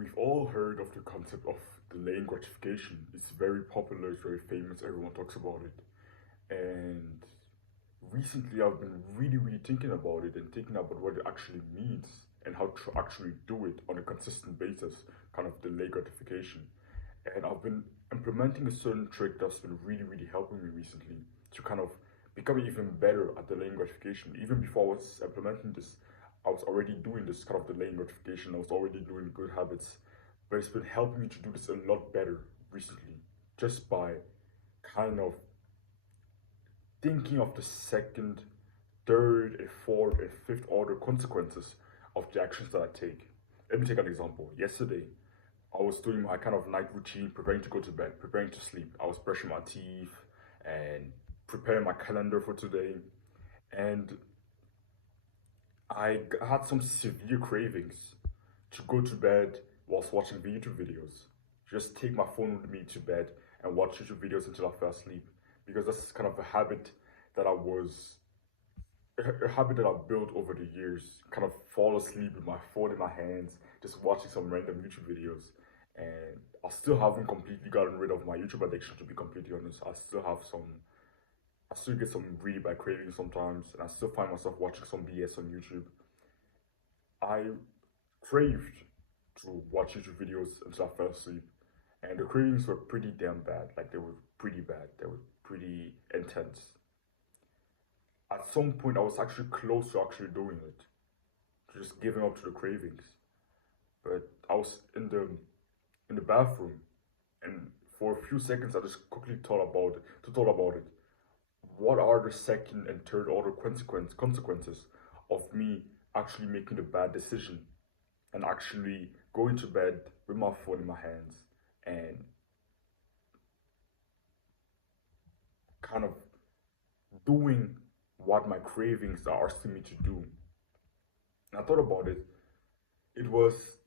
We've all heard of the concept of delaying gratification. It's very popular, it's very famous, everyone talks about it. And recently I've been really thinking about it and thinking about what it actually means and how to actually do it on a consistent basis, kind of delay gratification. And I've been implementing a certain trick that's been really helping me recently to kind of become even better at delaying gratification. Even before I was implementing this, I was already doing this kind of delaying gratification. I was already doing good habits, but it's been helping me to do this a lot better recently, just by kind of thinking of the second, third, and fourth, and fifth order consequences of the actions that I take. Let me take an example. Yesterday, I was doing my kind of night routine, preparing to go to bed, preparing to sleep. I was brushing my teeth and preparing my calendar for today. And I had some severe cravings to go to bed whilst watching YouTube videos. Just take my phone with me to bed and watch YouTube videos until I fell asleep. Because that's kind of a habit that a habit that I've built over the years. Kind of fall asleep with my phone in my hands, just watching some random YouTube videos. And I still haven't completely gotten rid of my YouTube addiction, to be completely honest. I still get some really bad cravings sometimes, and I still find myself watching some BS on YouTube. I craved to watch YouTube videos until I fell asleep, and the cravings were pretty damn bad. Like, they were pretty bad, they were pretty intense. At some point, I was actually close to actually doing it, to just giving up to the cravings. But I was in the bathroom, and for a few seconds, I just quickly thought about it. What are the second and third order consequences of me actually making a bad decision and actually going to bed with my phone in my hands and kind of doing what my cravings are asking me to do? And I thought about it. It was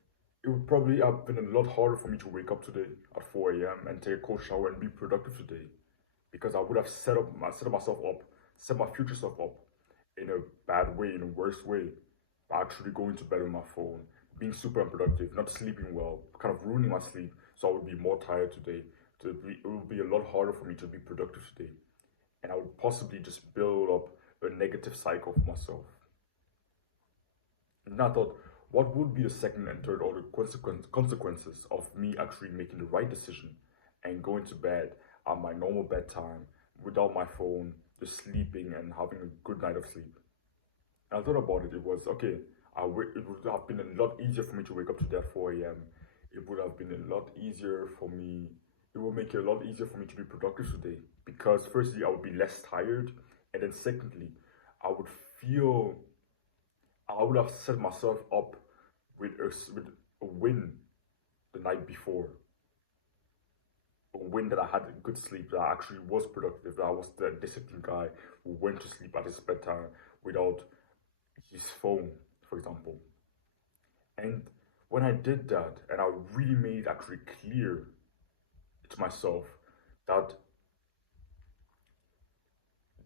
it would probably have been a lot harder for me to wake up today at 4 a.m. and take a cold shower and be productive today, because I would have set myself up, set my future self up in a bad way, in a worse way, by actually going to bed with my phone, being super unproductive, not sleeping well, kind of ruining my sleep, so I would be more tired today. It would be a lot harder for me to be productive today, and I would possibly just build up a negative cycle for myself. And I thought, what would be the second and third order consequences of me actually making the right decision and going to bed at my normal bedtime without my phone, just sleeping and having a good night of sleep? And I thought about it. It was okay. It would have been a lot easier for me to wake up today at 4 a.m. It would have been a lot easier for me. It would make it a lot easier for me to be productive today, because firstly, I would be less tired, and then secondly, I would feel I would have set myself up with a win the night before, a win that I had good sleep, that I actually was productive, that I was the disciplined guy who went to sleep at his bedtime without his phone, for example. And when I did that, and I really made it actually clear to myself that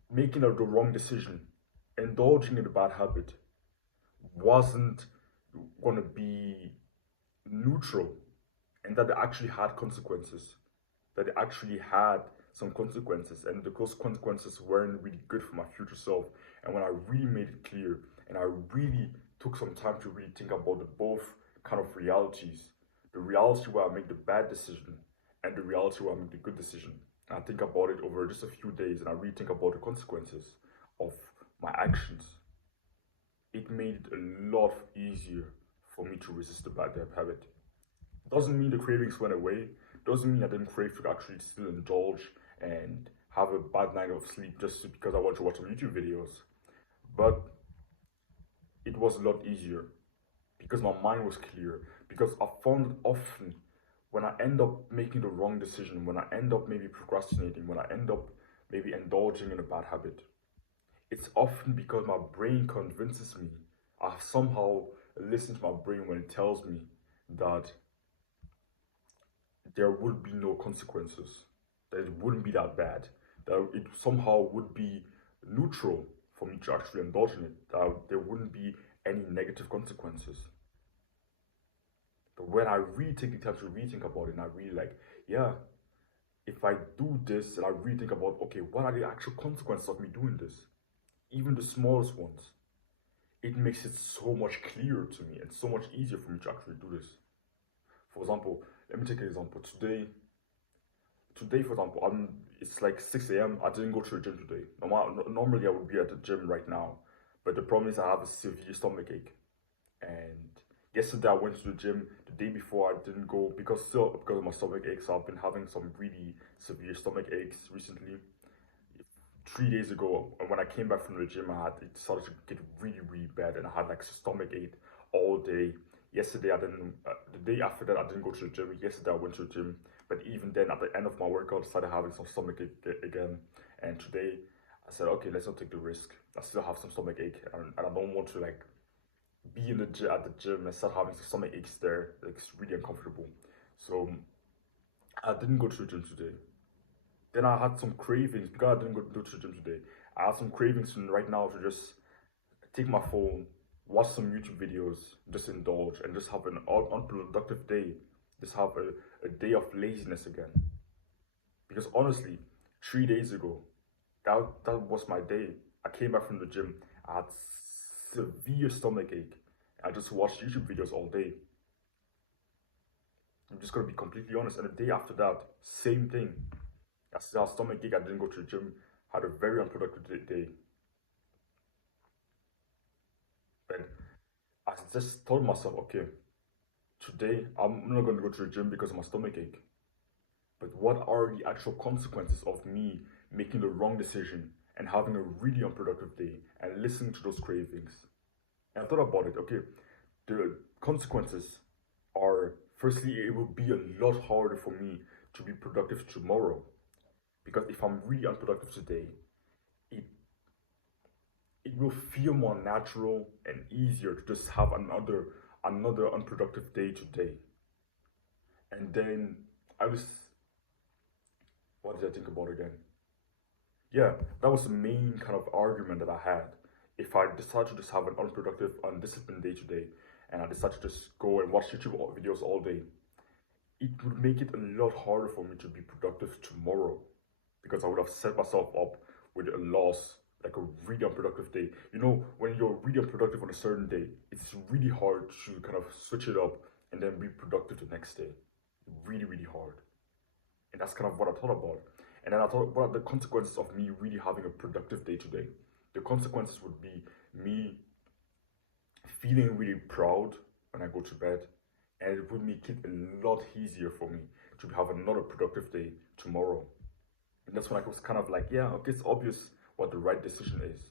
making the wrong decision, indulging in a bad habit, wasn't going to be neutral, and that it actually had consequences, that it actually had some consequences, and those consequences weren't really good for my future self. And when I really made it clear, and I really took some time to really think about the both kind of realities, the reality where I make the bad decision and the reality where I make the good decision, and I think about it over just a few days, and I really think about the consequences of my actions, it made it a lot easier for me to resist the bad habit. Doesn't mean the cravings went away. Doesn't mean I didn't crave to actually still indulge and have a bad night of sleep just because I want to watch some YouTube videos. But it was a lot easier because my mind was clear. Because I found often when I end up making the wrong decision, when I end up maybe procrastinating, when I end up maybe indulging in a bad habit, it's often because my brain convinces me. I somehow listen to my brain when it tells me that there would be no consequences, that it wouldn't be that bad, that it somehow would be neutral for me to actually indulge in it, that there wouldn't be any negative consequences. The when I really take the time to rethink about it, and I really like, yeah, if I do this and I really think about, okay, what are the actual consequences of me doing this? Even the smallest ones, it makes it so much clearer to me and so much easier for me to actually do this. For example, let me take an example. Today, for example, it's like 6 a.m. I didn't go to the gym today. Normally, I would be at the gym right now, but the problem is I have a severe stomach ache. And yesterday I went to the gym. The day before I didn't go because of my stomach aches. So I've been having some really severe stomach aches recently. 3 days ago, when I came back from the gym, it started to get really, really bad, and I had like stomach ache all day. Yesterday, I didn't. The day after that, I didn't go to the gym. Yesterday, I went to the gym, but even then, at the end of my workout, I started having some stomach ache again. And today, I said, okay, let's not take the risk. I still have some stomach ache, and I don't want to like be in at the gym and start having some stomach aches there. Like, it's really uncomfortable. So I didn't go to the gym today. Then I had some cravings because I didn't go to the gym today. I had some cravings right now to just take my phone, watch some YouTube videos, just indulge and just have an unproductive day. Just have a day of laziness again. Because honestly, 3 days ago, that was my day. I came back from the gym. I had severe stomach ache. I just watched YouTube videos all day. I'm just gonna be completely honest. And the day after that, same thing. I still had stomach ache. I didn't go to the gym. Had a very unproductive day. And I just told myself, okay, today I'm not gonna go to the gym because of my stomach ache. But what are the actual consequences of me making the wrong decision and having a really unproductive day and listening to those cravings? And I thought about it, okay, the consequences are firstly, it will be a lot harder for me to be productive tomorrow. Because if I'm really unproductive today, it it will feel more natural and easier to just have another unproductive day today. And then I was what did I think about again? Yeah, that was the main kind of argument that I had. If I decide to just have an unproductive, undisciplined day today, and I decide to just go and watch YouTube videos all day, it would make it a lot harder for me to be productive tomorrow because I would have set myself up with a loss, like a really unproductive day. You know, when you're really unproductive on a certain day, it's really hard to kind of switch it up and then be productive the next day. Really, really hard. And that's kind of what I thought about. And then I thought, what are the consequences of me really having a productive day today? The consequences would be me feeling really proud when I go to bed, and it would make it a lot easier for me to have another productive day tomorrow. And that's when I was kind of like, yeah, okay, it's obvious what the right decision is.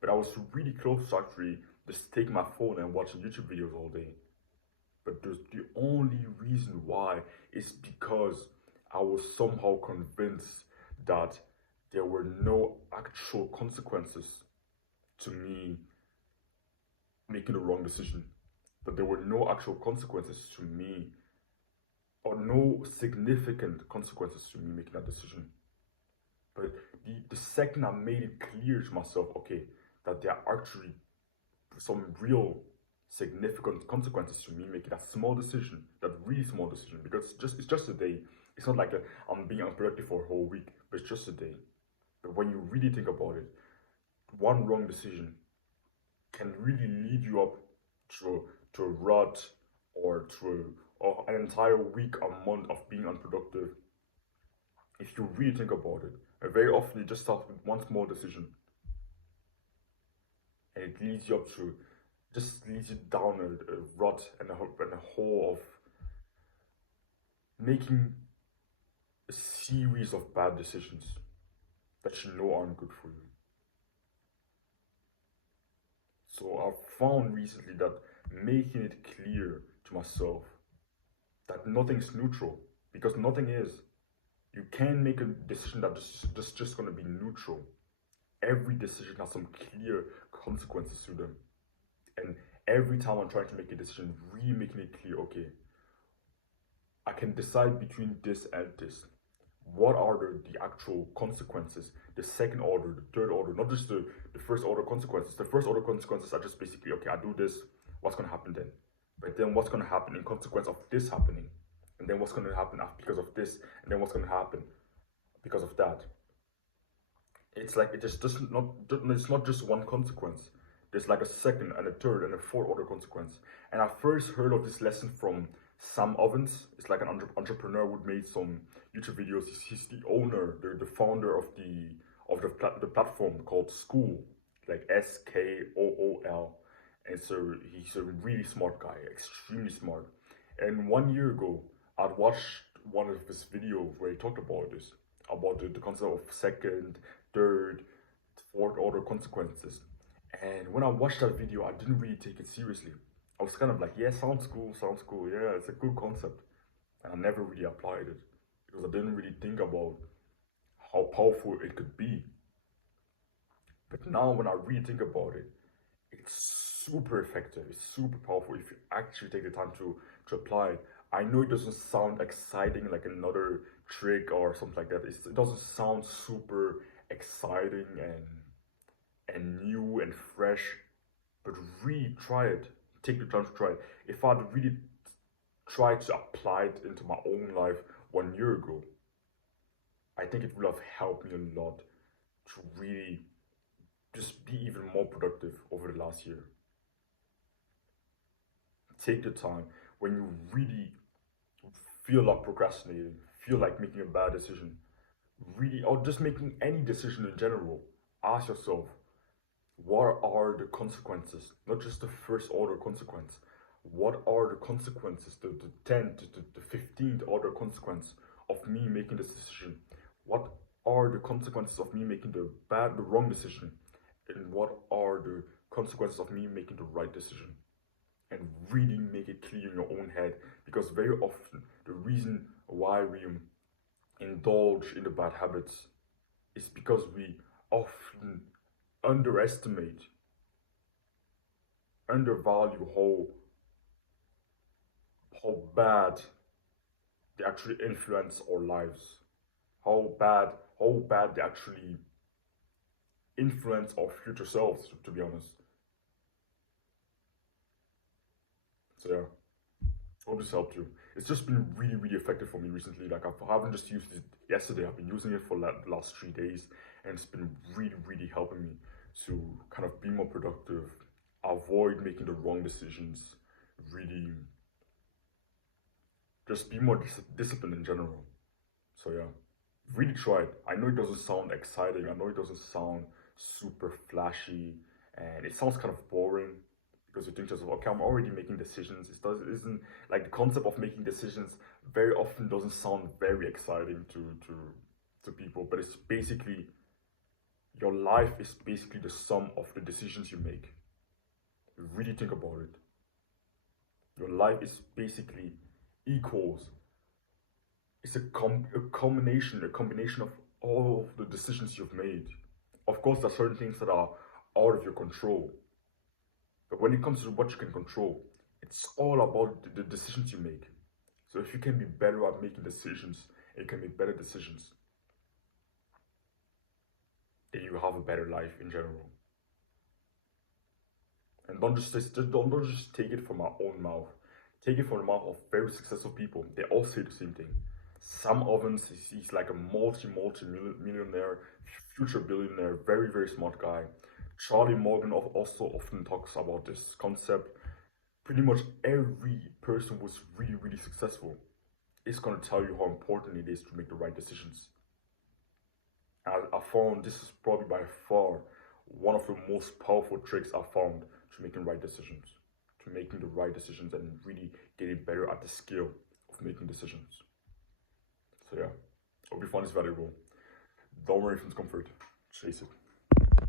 But I was really close to actually just take my phone and watch YouTube videos all day. But the only reason why is because I was somehow convinced that there were no actual consequences to me making the wrong decision. That there were no actual consequences to me, or no significant consequences to me making that decision. But the second I made it clear to myself, okay, that there are actually some real significant consequences to me making that small decision, that really small decision, because it's just a day. It's not like I'm being unproductive for a whole week, but it's just a day. But when you really think about it, one wrong decision can really lead you up to a rut or or an entire week or month of being unproductive. If you really think about it, and very often it just starts with one small decision, and it leads you up to just leads you down a rut and a hole of making a series of bad decisions that you know aren't good for you. So I've found recently that making it clear to myself that nothing's neutral, because nothing is. You can't make a decision that just gonna be neutral. Every decision has some clear consequences to them. And every time I'm trying to make a decision, really making it clear, okay, I can decide between this and this. What are the actual consequences? The second order, the third order, not just the first order consequences. The first order consequences are just basically, okay, I do this, what's gonna happen then? But but then what's gonna happen in consequence of this happening? And then what's gonna happen because of this? And then what's gonna happen because of that? It's like it just doesn't not it's not just one consequence. There's like a second and a third and a fourth order consequence. And I first heard of this lesson from Sam Ovens. It's like an entrepreneur who made some YouTube videos. He's the owner, the founder of the platform called School, like SKOOL. And so he's a really smart guy, extremely smart. And 1 year ago, I'd watched one of his videos where he talked about this, about the concept of second, third, fourth order consequences. And when I watched that video, I didn't really take it seriously. I was kind of like, yeah, sounds cool, yeah, it's a good concept. And I never really applied it because I didn't really think about how powerful it could be. But now, when I really think about it, it's super effective, it's super powerful if you actually take the time to apply it. I know it doesn't sound exciting like another trick or something like that. It doesn't sound super exciting and new and fresh, but really try it. Take the time to try it. If I'd really tried to apply it into my own life 1 year ago, I think it would have helped me a lot to really just be even more productive over the last year. Take the time when you really feel like procrastinating, feel like making a bad decision, really, or just making any decision in general, ask yourself, what are the consequences? Not just the first order consequence. What are the consequences, the 10th, the 15th order consequence of me making this decision? What are the consequences of me making the wrong decision? And what are the consequences of me making the right decision? And really make it clear in your own head, because very often the reason why we indulge in the bad habits is because we often underestimate, undervalue how bad they actually influence our lives, how bad they actually influence our future selves, to be honest. So yeah, hope this helped you. It's just been really, really effective for me recently. Like I haven't just used it yesterday. I've been using it for the last 3 days, and it's been really, really helping me to kind of be more productive, avoid making the wrong decisions, really just be more disciplined in general. So yeah, really try it. I know it doesn't sound exciting. I know it doesn't sound super flashy, and it sounds kind of boring because you think to yourself, okay, I'm already making decisions. It isn't like the concept of making decisions very often doesn't sound very exciting to people, but it's basically your life is basically the sum of the decisions you make. Really think about it. Your life is basically equals. It's a combination of all of the decisions you've made. Of course, there are certain things that are out of your control. But when it comes to what you can control, it's all about the decisions you make. So if you can be better at making decisions, and you can make better decisions, then you have a better life in general. And don't just take it from my own mouth. Take it from the mouth of very successful people. They all say the same thing. Sam Ovens, he's like a multi-millionaire, future billionaire, very, very smart guy. Charlie Morgan also often talks about this concept. Pretty much every person who's really, really successful is going to tell you how important it is to make the right decisions. I found this is probably by far one of the most powerful tricks I found to making right decisions, to making the right decisions and really getting better at the skill of making decisions. So yeah, hope you find this valuable. Don't worry if it's comfort, chase it.